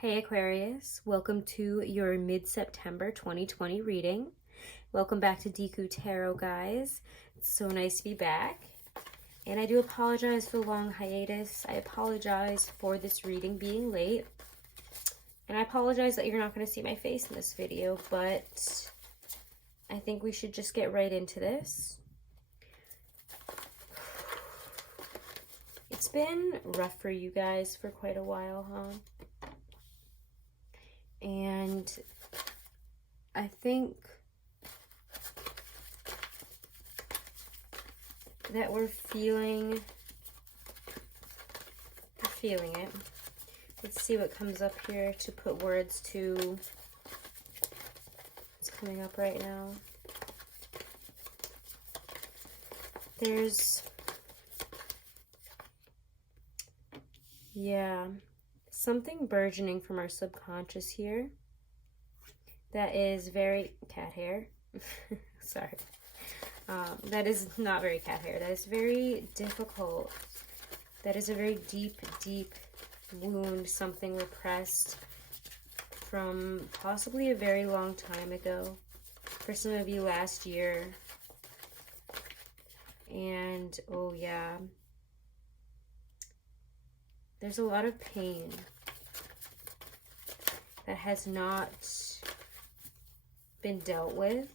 Hey Aquarius, welcome to your mid-September 2020 reading. Welcome back to Deku Tarot, guys. It's so nice to be back. And I do apologize for the long hiatus. I apologize for this reading being late. And I apologize that you're not going to see my face in this video, but I think we should just get right into this. It's been rough for you guys for quite a while, huh? And I think that we're feeling it. Let's see what comes up here to put words to what's coming up right now. There's, something burgeoning from our subconscious here that is very cat hair. Sorry. That is not very cat hair. That is very difficult. That is a very deep, deep wound, something repressed from possibly a very long time ago. For some of you last year. And, oh yeah. There's a lot of pain that has not been dealt with,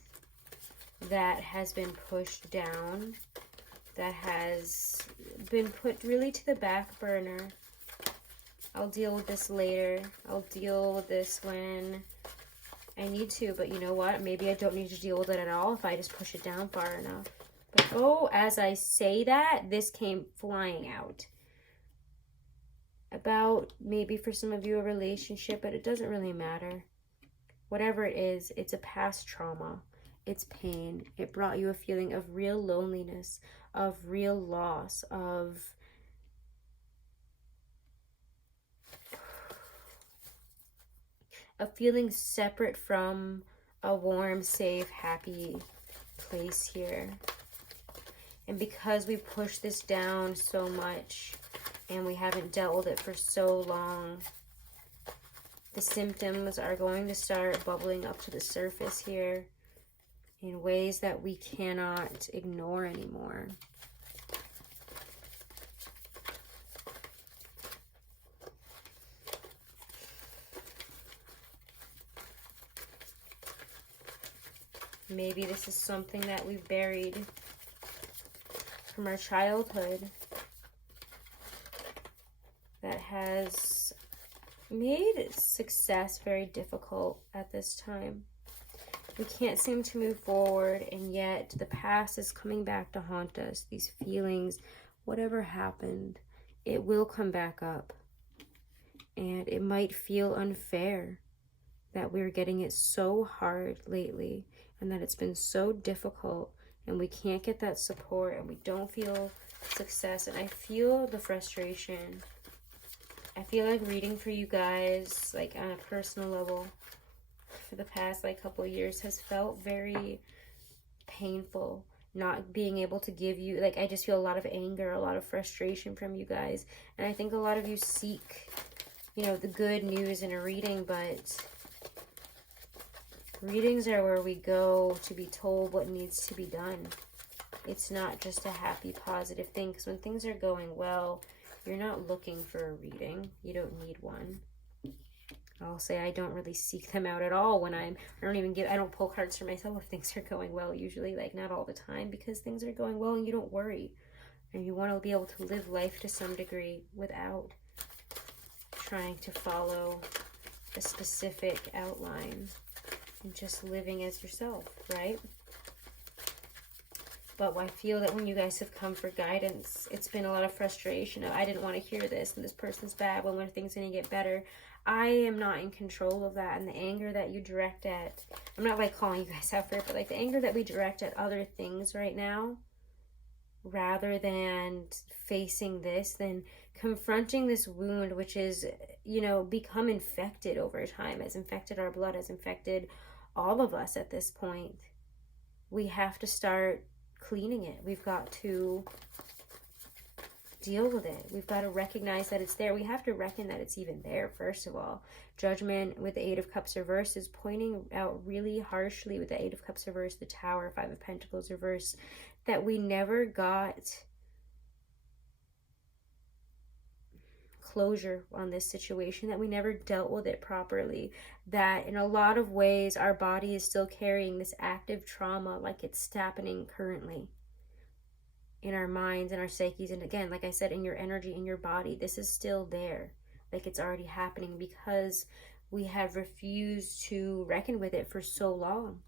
that has been pushed down, that has been put really to the back burner. I'll deal with this later. I'll deal with this when I need to, but you know what? Maybe I don't need to deal with it at all if I just push it down far enough. But oh, as I say that, this came flying out. About maybe for some of you a relationship, but it doesn't really matter. Whatever it is, it's a past trauma. It's pain. It brought you a feeling of real loneliness, of real loss, of feeling separate from a warm, safe, happy place here. And because we push this down so much, and we haven't dealt with it for so long, the symptoms are going to start bubbling up to the surface here in ways that we cannot ignore anymore. Maybe this is something that we've buried from our childhood that has made success very difficult at this time. We can't seem to move forward, and yet the past is coming back to haunt us. These feelings, whatever happened, it will come back up. And it might feel unfair that we're getting it so hard lately, and that it's been so difficult, and we can't get that support, and we don't feel success. And I feel the frustration. I feel like reading for you guys, like on a personal level, for the past couple of years has felt very painful. Not being able to give you, I just feel a lot of anger, a lot of frustration from you guys. And I think a lot of you seek, the good news in a reading, but readings are where we go to be told what needs to be done. It's not just a happy, positive thing, because when things are going well, you're not looking for a reading. You don't need one. I'll say I don't really seek them out at all when I don't pull cards for myself if things are going well, usually, not all the time, because things are going well and you don't worry. And you want to be able to live life to some degree without trying to follow a specific outline and just living as yourself, right? But I feel that when you guys have come for guidance, it's been a lot of frustration. I didn't want to hear this, and this person's bad. When are things going to get better? I am not in control of that. And the anger that you direct at, I'm not calling you guys out for it, but the anger that we direct at other things right now, rather than facing this, then confronting this wound, which is, become infected over time, has infected our blood, has infected all of us at this point. We have to start cleaning it. We've got to deal with it. We've got to recognize that it's there. We have to reckon that it's even there, first of all. Judgment with the Eight of Cups reversed is pointing out really harshly with the Eight of Cups reversed, the Tower, Five of Pentacles reversed, that we never got closure on this situation, that we never dealt with it properly, that in a lot of ways our body is still carrying this active trauma like it's happening currently in our minds and our psyches. And again, like I said, in your energy, in your body, this is still there, like it's already happening, because we have refused to reckon with it for so long.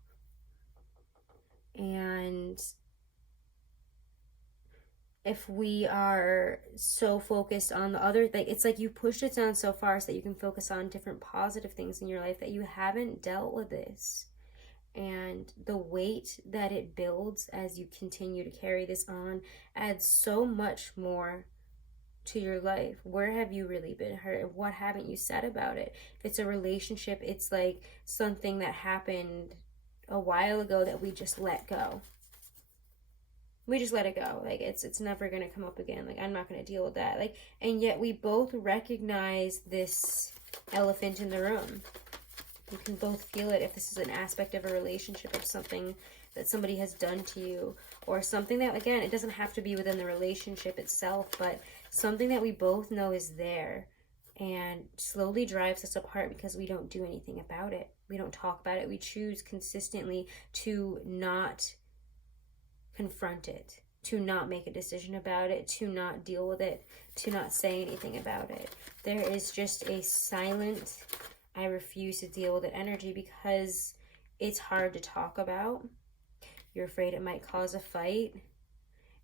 And if we are so focused on the other thing, it's like you pushed it down so far so that you can focus on different positive things in your life, that you haven't dealt with this. And the weight that it builds as you continue to carry this on adds so much more to your life. Where have you really been hurt? What haven't you said about it? If it's a relationship, it's like something that happened a while ago that we just let go. We just let it go. Like it's never going to come up again. Like I'm not going to deal with that. Like, and yet we both recognize this elephant in the room. You can both feel it if this is an aspect of a relationship, of something that somebody has done to you, or something that, again, it doesn't have to be within the relationship itself, but something that we both know is there and slowly drives us apart because we don't do anything about it. We don't talk about it. We choose consistently to not confront it, to not make a decision about it, to not deal with it, to not say anything about it. There is just a silent, I refuse to deal with it energy because it's hard to talk about. You're afraid it might cause a fight,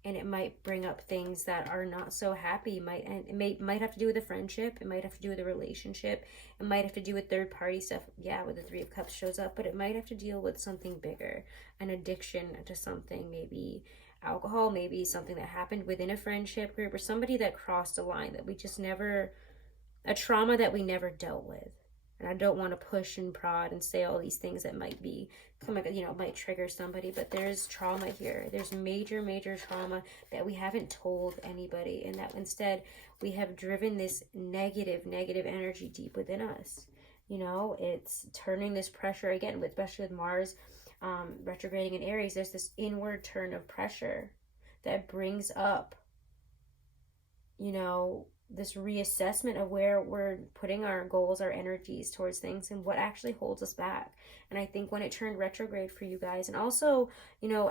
and it might bring up things that are not so happy. It might have to do with a friendship. It might have to do with a relationship. It might have to do with third-party stuff. Yeah, with the Three of Cups shows up, but it might have to deal with something bigger, an addiction to something, maybe alcohol, maybe something that happened within a friendship group, or somebody that crossed a line that we just never, a trauma that we never dealt with. And I don't want to push and prod and say all these things that might be, might trigger somebody, but there's trauma here. There's major, major trauma that we haven't told anybody, and that instead we have driven this negative energy deep within us. It's turning this pressure again, especially with Mars retrograding in Aries. There's this inward turn of pressure that brings up, this reassessment of where we're putting our goals, our energies towards things, and what actually holds us back. And I think when it turned retrograde for you guys, and also,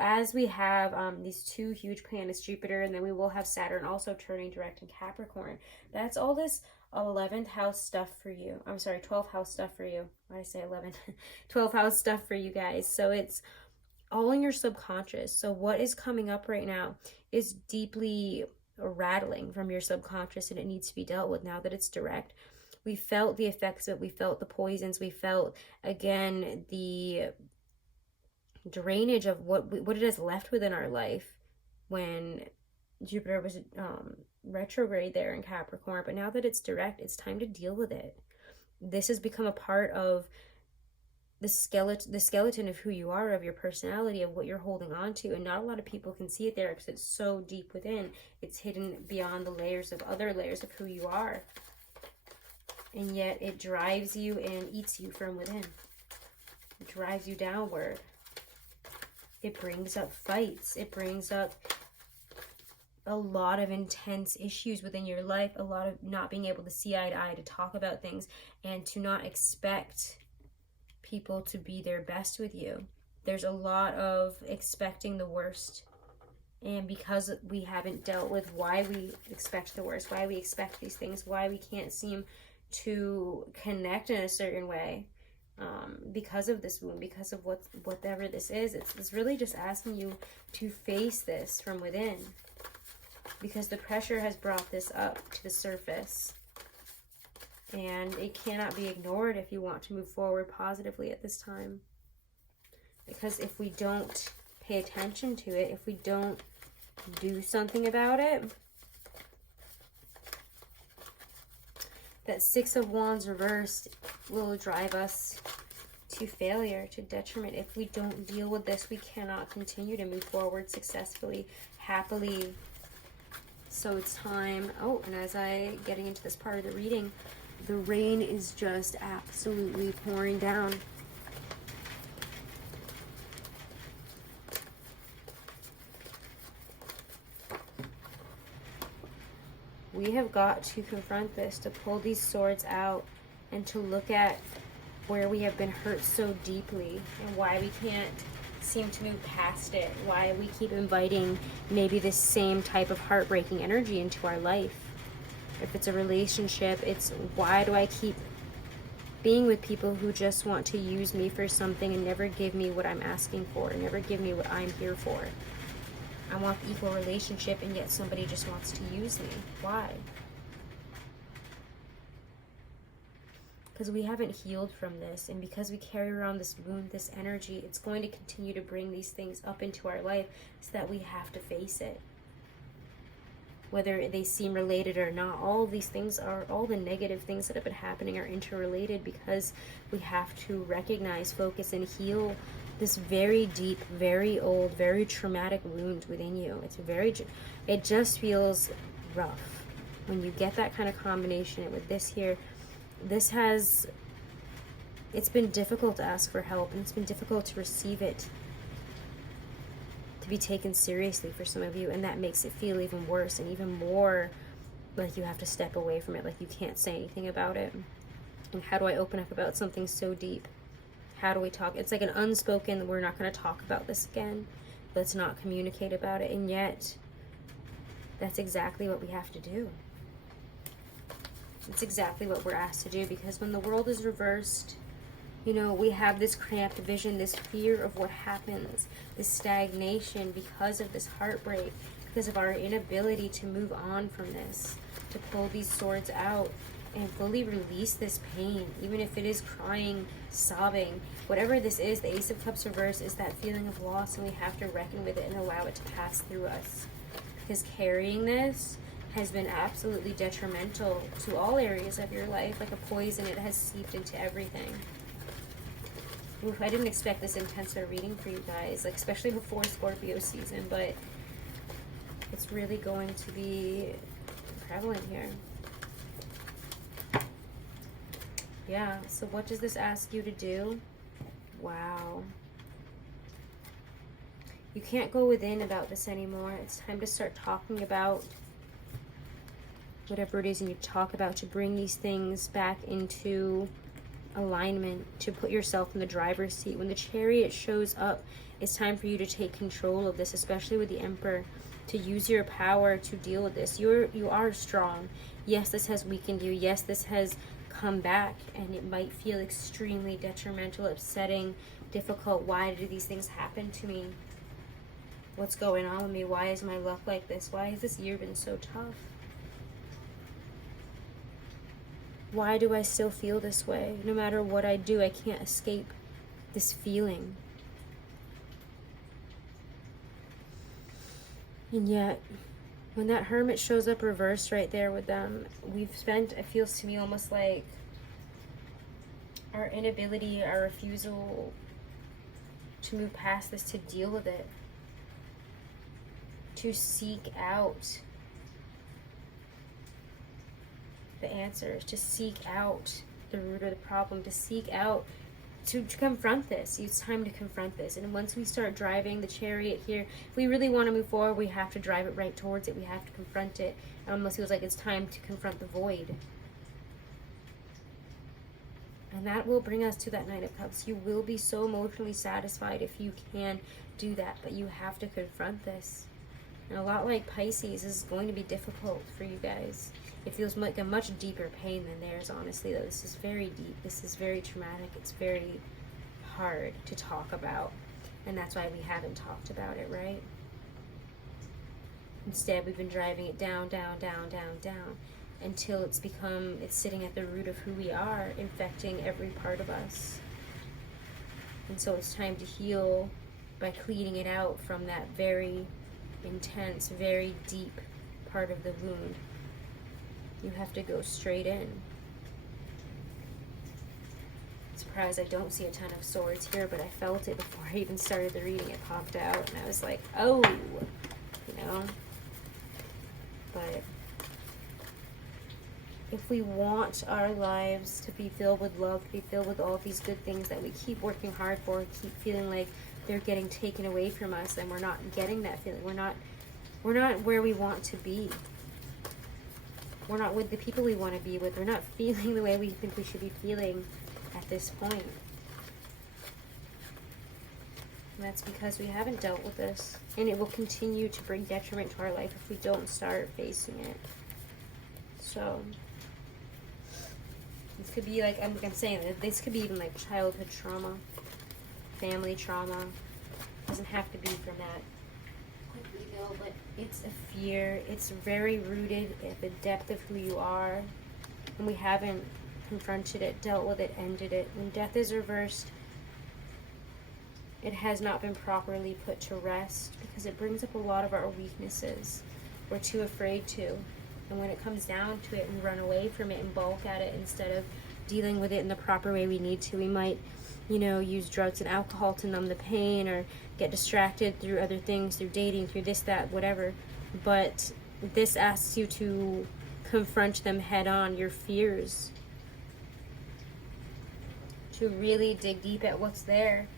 as we have these two huge planets, Jupiter, and then we will have Saturn also turning direct in Capricorn, that's all this 11th house stuff for you. I'm sorry, 12th house stuff for you. Why did I say 11? 12th house stuff for you guys. So it's all in your subconscious. So what is coming up right now is deeply rattling from your subconscious, and it needs to be dealt with now that it's direct. We felt the effects of it. We felt the poisons. We felt, again, the drainage of what it has left within our life when Jupiter was retrograde there in Capricorn. But now that it's direct, it's time to deal with it. This has become a part of the skeleton of who you are, of your personality, of what you're holding on to, and not a lot of people can see it there because it's so deep within. It's hidden beyond the layers of other layers of who you are, and yet it drives you and eats you from within. It drives you downward. It brings up fights. It brings up a lot of intense issues within your life, a lot of not being able to see eye to eye, to talk about things, and to not expect people to be their best with you. There's a lot of expecting the worst, and because we haven't dealt with why we expect the worst, why we expect these things, why we can't seem to connect in a certain way, because of this wound, because of whatever this is, it's really just asking you to face this from within, because the pressure has brought this up to the surface. And it cannot be ignored if you want to move forward positively at this time. Because if we don't pay attention to it, if we don't do something about it, that Six of Wands reversed will drive us to failure, to detriment. If we don't deal with this, we cannot continue to move forward successfully, happily, So it's time. Oh, and as I getting into this part of the reading, the rain is just absolutely pouring down. We have got to confront this, to pull these swords out and to look at where we have been hurt so deeply and why we can't seem to move past it, why we keep inviting maybe this same type of heartbreaking energy into our life. If it's a relationship, it's why do I keep being with people who just want to use me for something and never give me what I'm asking for, never give me what I'm here for. I want equal relationship and yet somebody just wants to use me. Why? Because we haven't healed from this, and because we carry around this wound, this energy, it's going to continue to bring these things up into our life so that we have to face it. Whether they seem related or not, all these things are, all the negative things that have been happening are interrelated because we have to recognize, focus, and heal this very deep, very old, very traumatic wound within you. It just feels rough when you get that kind of combination with this here. It's been difficult to ask for help, and it's been difficult to receive it, to be taken seriously for some of you, and that makes it feel even worse and even more like you have to step away from it, like you can't say anything about it. And how do I open up about something so deep? How do we talk? It's like an unspoken, we're not going to talk about this again. Let's not communicate about it. And yet, that's exactly what we have to do. It's exactly what we're asked to do, because when the world is reversed, you know, we have this cramped vision, this fear of what happens, this stagnation because of this heartbreak, because of our inability to move on from this, to pull these swords out and fully release this pain, even if it is crying, sobbing, whatever this is. The Ace of Cups reverse is that feeling of loss, and we have to reckon with it and allow it to pass through us, because carrying this has been absolutely detrimental to all areas of your life, like a poison. It has seeped into everything. Oof, I didn't expect this intense a reading for you guys, like especially before Scorpio season, but it's really going to be prevalent here. Yeah, so what does this ask you to do? Wow. You can't go within about this anymore. It's time to start talking about whatever it is you need to talk about, to bring these things back into alignment, to put yourself in the driver's seat. When the Chariot shows up, it's time for you to take control of this, especially with the Emperor, to use your power to deal with this. You are strong. Yes, this has weakened you. Yes, this has come back, and it might feel extremely detrimental, upsetting, difficult. Why do these things happen to me? What's going on with me? Why is my luck like this? Why has this year been so tough? Why do I still feel this way? No matter what I do, I can't escape this feeling. And yet, when that Hermit shows up reversed right there with them, we've spent, it feels to me almost like our inability, our refusal to move past this, to deal with it, to seek out the answers, to seek out the root of the problem, to seek out, to confront this. It's time to confront this. And once we start driving the Chariot here, if we really want to move forward, we have to drive it right towards it. We have to confront it. It almost feels like it's time to confront the void. And that will bring us to that Knight of Cups. You will be so emotionally satisfied if you can do that, but you have to confront this. And a lot like Pisces, this is going to be difficult for you guys. It feels like a much deeper pain than theirs, honestly, though. This is very deep. This is very traumatic. It's very hard to talk about. And that's why we haven't talked about it, right? Instead, we've been driving it down, down, down, down, down, until it's sitting at the root of who we are, infecting every part of us. And so it's time to heal by cleaning it out from that very intense, very deep part of the wound. You have to go straight in. Surprised I don't see a ton of swords here, but I felt it before I even started the reading. It popped out, and I was like, oh, you know. But if we want our lives to be filled with love, to be filled with all these good things that we keep working hard for, keep feeling like they're getting taken away from us, and we're not getting that feeling. We're not where we want to be. We're not with the people we want to be with. We're not feeling the way we think we should be feeling at this point. And that's because we haven't dealt with this. And it will continue to bring detriment to our life if we don't start facing it. So this could be like, I'm saying, this could be even like childhood trauma, family trauma. It doesn't have to be from that quickly though, but it's a fear. It's very rooted at the depth of who you are. And we haven't confronted it, dealt with it, ended it. When death is reversed, it has not been properly put to rest because it brings up a lot of our weaknesses. We're too afraid to. And when it comes down to it, we run away from it and balk at it instead of dealing with it in the proper way we need to. We might, you know, use drugs and alcohol to numb the pain, or get distracted through other things, through dating, through this, that, whatever. But this asks you to confront them head on, your fears. To really dig deep at what's there.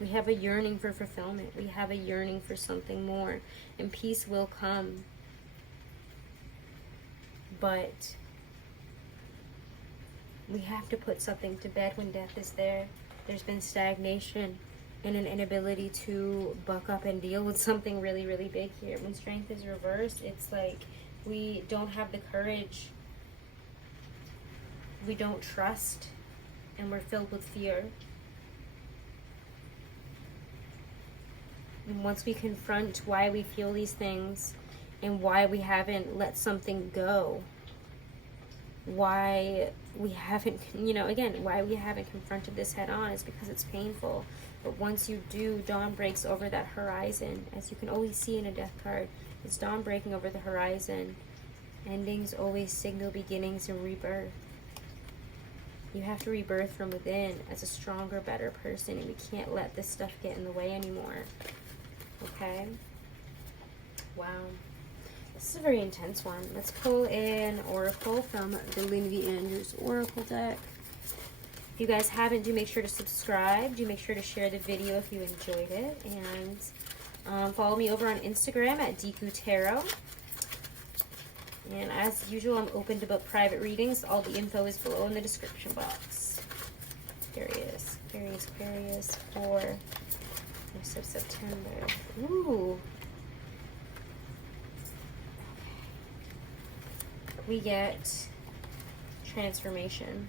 We have a yearning for fulfillment. We have a yearning for something more. And peace will come. But we have to put something to bed when death is there. There's been stagnation and an inability to buck up and deal with something really, really big here. When strength is reversed, it's like we don't have the courage. We don't trust. And we're filled with fear. And once we confront why we feel these things and why we haven't let something go, why we haven't, you know, again, why we haven't confronted this head on is because it's painful. But once you do, dawn breaks over that horizon. As you can always see in a death card, it's dawn breaking over the horizon. Endings always signal beginnings and rebirth. You have to rebirth from within as a stronger, better person, and we can't let this stuff get in the way anymore. Okay? Wow. This is a very intense one. Let's pull an oracle from the Lindy Andrews Oracle deck. If you guys haven't, do make sure to subscribe. Do make sure to share the video if you enjoyed it. And follow me over on Instagram at Deku Tarot. And as usual, I'm open to book private readings. All the info is below in the description box. Aquarius for September. Ooh. We get transformation.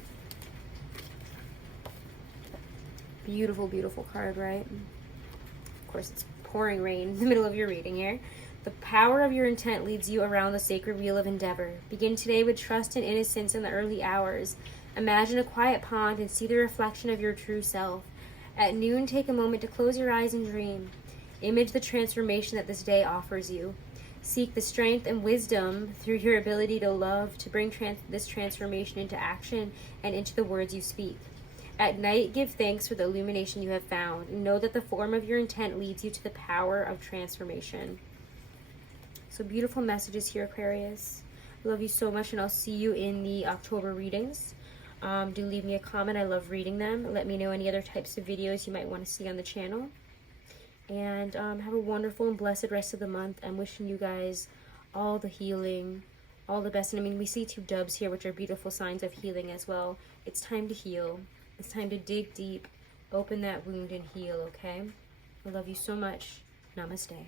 Beautiful, beautiful card, right? Of course, it's pouring rain in the middle of your reading here. The power of your intent leads you around the sacred wheel of endeavor. Begin today with trust and innocence in the early hours. Imagine a quiet pond and see the reflection of your true self. At noon, take a moment to close your eyes and dream. Image the transformation that this day offers you. Seek the strength and wisdom through your ability to love to bring this transformation into action and into the words you speak. At night, give thanks for the illumination you have found. And know that the form of your intent leads you to the power of transformation. So beautiful messages here, Aquarius. I love you so much, and I'll see you in the October readings. Do leave me a comment. I love reading them. Let me know any other types of videos you might want to see on the channel. And have a wonderful and blessed rest of the month. I'm wishing you guys all the healing, all the best. And I mean, we see two doves here, which are beautiful signs of healing as well. It's time to heal. It's time to dig deep, open that wound and heal, okay? I love you so much. Namaste.